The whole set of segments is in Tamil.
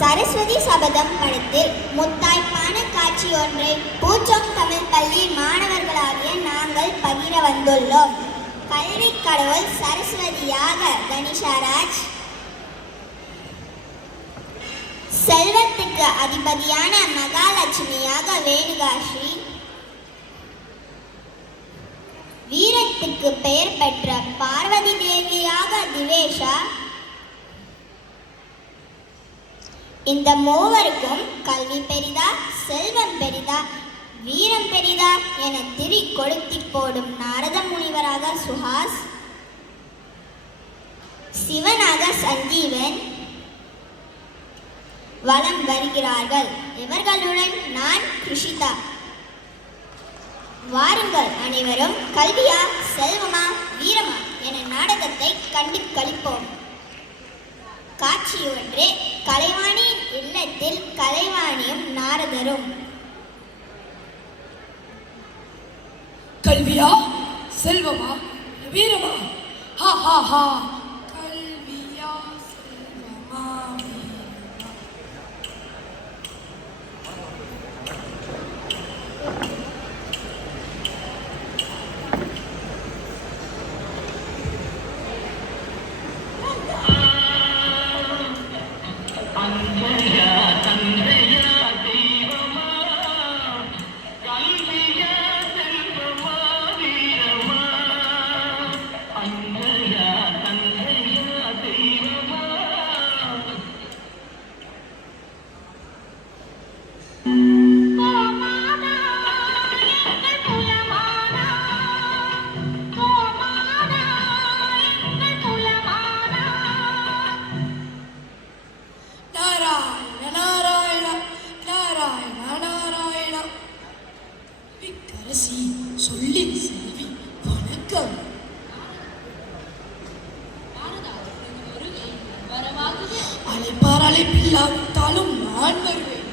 சரஸ்வதி சபதம் படத்தில் முத்தாய்ப்பான காட்சி ஒன்றை பூச்சோங் தமிழ் பள்ளி மாணவர்களாகிய நாங்கள் பகிர வந்துள்ளோம். கல்வி கடவுள் சரஸ்வதியாக கணேஷராஜ், செல்வத்துக்கு அதிபதியான மகாலட்சுமியாக வேணுகாஸ்ரீ, வீரத்துக்கு பெயர் பெற்ற பார்வதி தேவியாக திவேஷா, இந்த மூவருக்கும் கல்வி பெரிதா, செல்வம் பெரிதா, வீரம் பெரிதா என திரி கொளுத்தி போடும் நாரத முனிவராக சுஹாஸ், சிவனாக சஞ்சீவன் வலம் வருகிறார்கள். இவர்களுடன் நான் கிருஷிதா. வாருங்கள் அனைவரும் கல்வியா, செல்வமா, வீரமா என நாடகத்தை கண்டு கழிப்போம். காட்சி ஒன்று. கலைவாணியின் இல்லத்தில் கலைவாணியும் நாரதரும். கல்வியா, செல்வமா, வீரமா? ஹா ஹா ஹா. கல்வியா, செல்வமா, சொல்லின் செல்வி வணக்கம். அழைப்பார், அழைப்பில்லாவிட்டாலும் நான் வருவேன்.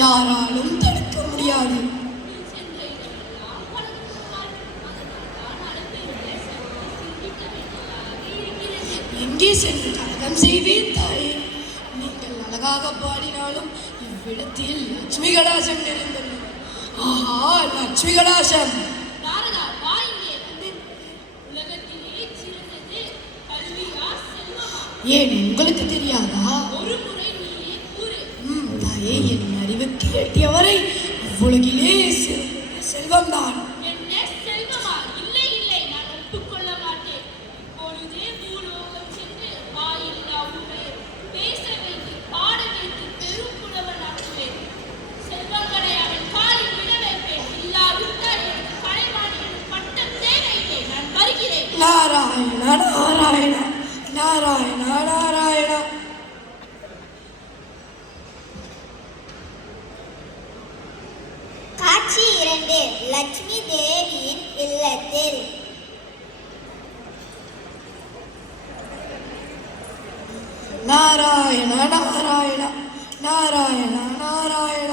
யாராலும் தடுக்க முடியாது. எங்கே சென்று கலகம் செய்வேன் தாயே? நீங்கள் அழகாக பாடினாலும் இவ்விடத்தில் லட்சுமி கடாசம் நிறைந்துள்ளது. ஆஹா, லட்சுமி கடாசம்! ஏன் உங்களுக்கு தெரியாதா? தாயே, என் அறிவுக்கு எட்டியவரை உலகிலே செல்வம்தான். நாராயண நாராயண நாராயண நாராயண. காட்சி 2. லட்சுமி தேவியின் இல்லத்தில். நாராயண நாராயண நாராயண நாராயண.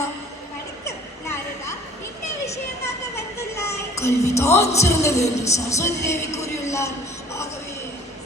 கல்விதான் சிறந்தது என்று சரஸ்வதி தேவி கூறியுள்ளார். ஆகவே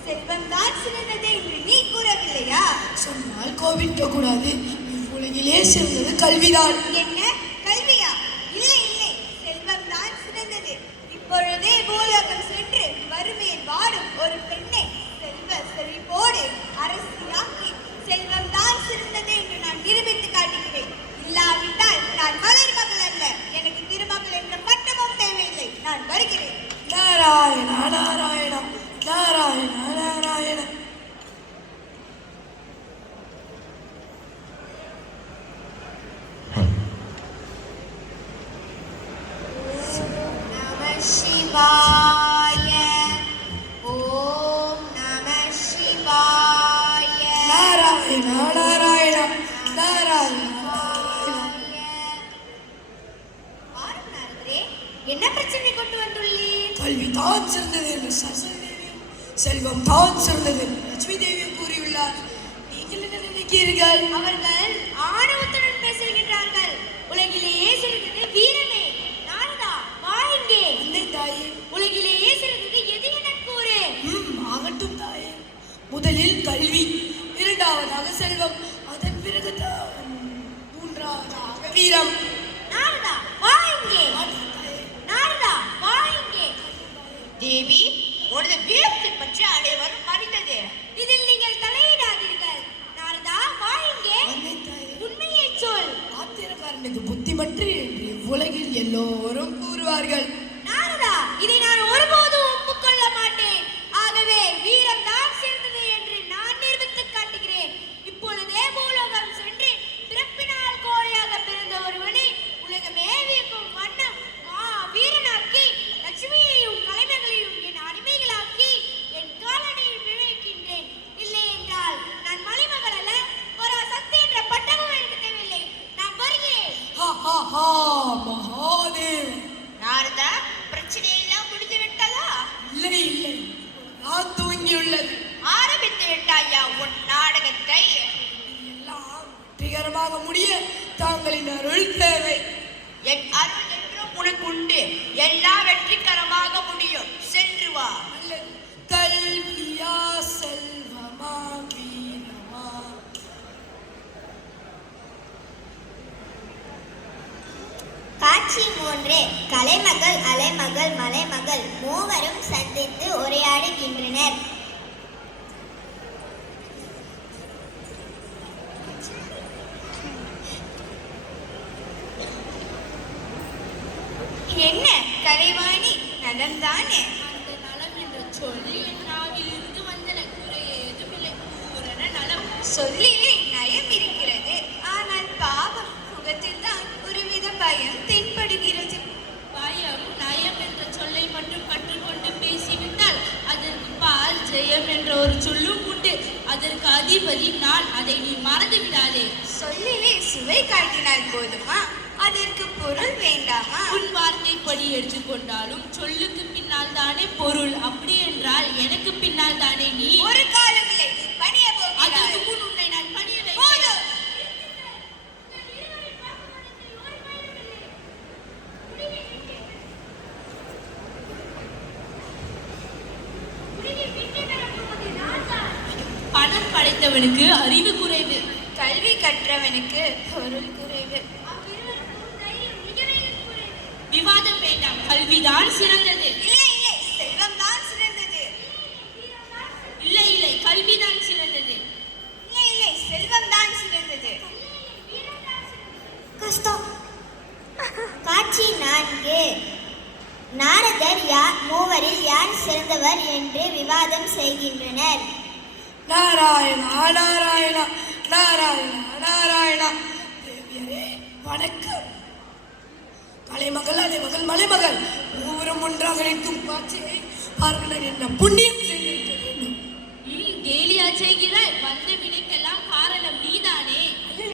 செல்வம் தான் சிறந்தது என்று நீ கூறவில்லையா? சொன்னால் கோபிக்க கூடாது. இவ்வுலகிலே சிறந்தது கல்விதான். என்ன கல்வியா? இல்லை இல்லை, செல்வம் தான் சிறந்தது. இப்பொழுதே பூலோகம் சென்று வறுமையை வாடும் ஒரு பெண்ணை செல்வ செழிப்போடு அரசியாக்கி செல்வம் தான் சிறந்தது என்று நான் நிரூபித்து காட்டுகிறேன். இல்லாவிட்டால் நான் மலர் மகள் அல்ல. எனக்கு திருமகள் என்ற பட்டமும் தேவையில்லை. நான் வருகிறேன். நாராயண நாராயண நாராயண நாராயண. நம சிவாய. ஓம் நம சிவாய. நாராயண நாராயண நாராயண. என்ன பிரச்சனை கொண்டு வந்துள்ளீர்? கல்வி தான் சிறந்தது என்று சரஸ்வதி தேவியும் செல்வம் தான் சிறந்தது என்று லட்சுமி தேவியும் கூறியுள்ளார். நீங்கள் என்ன நினைக்கிறீர்கள்? அவர்கள் ஆணவத்துடன் பேசுகின்றார்கள். உலகிலேயே சிறந்தது வீரமே. நாரதா, வா இங்கே. இல்லை தாயே. உலகிலேயே சிறந்தது எது என கூறு. ஆகட்டும் தாயே. முதலில் கல்வி, இரண்டாவதாக செல்வம், அதன் பிறகுதான் வீரம். நாரதா வா இங்கே. நாரதா வா இங்கே. தேவி, உனது வீரத்தை பற்றி அனைவரும் அறிந்தது. இதில் நீங்கள் தலையிடாதீர்கள். நாரதா வா இங்கே. உண்மையை சொல். ஆத்திரக்காரனுக்கு புத்தி பற்றி என்று உலகில் எல்லோரும் கூறுவார்கள். நாரதா, இதை நான் ஒருபோதும் ஒப்புக்கொள்ள மாட்டேன். ஆகவே வீரம் தான் சிறந்தது என்று நான் நிரூபித்துக் காட்டுகிறேன். இப்பொழுதே பூலோகம் சென்று பிறப்பினால் கோழையாக பிறந்த ஒருவனை உலகமே வியக்கும் வண்ணம் வீரனாக்கி லட்சுமியையும் கலைமகளையும் என் அடிமைகளாக்கி என் காலடியில் விளைவிக்கின்றேன். இல்லை என்றால் நான் மலைமகள் அல்ல, ஒரு சக்தி என்ற பட்டமும் எனக்கு தேவையில்லை. நான் வருகிறேன். மகாதேவ். நாரதா, பிரச்சனை எல்லாம் முடிந்து விட்டதா? இல்லை இல்லை, நான் துவங்கியுள்ளது. ஆரம்பித்து விட்டாயா உன் நாடகத்தை? எல்லாம் வெற்றிகரமாக முடிய தாங்களின் அருள் தேவை. என் அருள் என்றும் உனக்கு உண்டு. எல்லாம் வெற்றிகரமாக முடியும். சென்று வா. அல்லது கல்வியா செல்வமா வீரமா. காட்சி 3. கலைமகள், அலைமகள், மலைமகள் மூவரும் சந்தித்து உரையாடுகின்றனர். என்ன கலைவாணி, நலம்தானே? அந்த நலம் என்ற சொல்லி என் நாவில் இருந்து வந்தன. குறை ஏதுமில்லை, பூரண நலம். சொல்லிலே நயம் இருக்கிறது. ஆனால் பாவம், முகத்தில் தான் ஒருவித பயம் தென்படுகிறது. பயம் நயம் என்ற சொல்லை மட்டும் கற்றுக்கொண்டு பேசிவிட்டால் அதற்கு பால் ஜெயம் என்ற ஒரு சொல்லும் உண்டு. அதற்கு அதிபதி நான். அதை நீ மறந்து விடாதே. சொல்லிலே சுவை காட்டினால் போதுமா? அதற்கு பொருள் வேண்டாமா? உன் வார்த்தைப்படி எடுத்துக்கொண்டாலும் சொல்லுக்கு பின்னால் தானே பொருள். அப்படி என்றால் எனக்கு பின்னால் தானே நீ. ஒரு காலமில்லை, நீ பணிய அதற்கு போகிறாய். முன் உன்னை நான் பணிய வைக்கிறேன். போதும். பணம் படைத்தவனுக்கு அறிவு குறைவு, கல்வி கற்றவனுக்கு பொருள் குறைவு. விவாதம் வேண்டாம். கல்விதான் சிறந்தது. இல்லை இல்லை, செல்வம் தான் சிறந்தது. இல்லை இல்லை, கல்விதான் சிறந்தது. இல்லை இல்லை, செல்வம் தான் சிறந்தது. கஷ்டம். காட்சி 4. நாரதர் மூவரில் யார் சிறந்தவர் என்று விவாதம் செய்கின்றனர். நாராயணா நாராயணா நாராயணா நாராயணா. தேவியரே வணக்கம். கலைமகள், அலைமகள், மலைமகள் மூவரும் ஒன்றாக நிற்கும் காட்சியை பார்க்க நான் என்ன புண்ணியம் செய்திருக்க வேண்டும். கேலியா செய்கிறாய்? வந்த வினை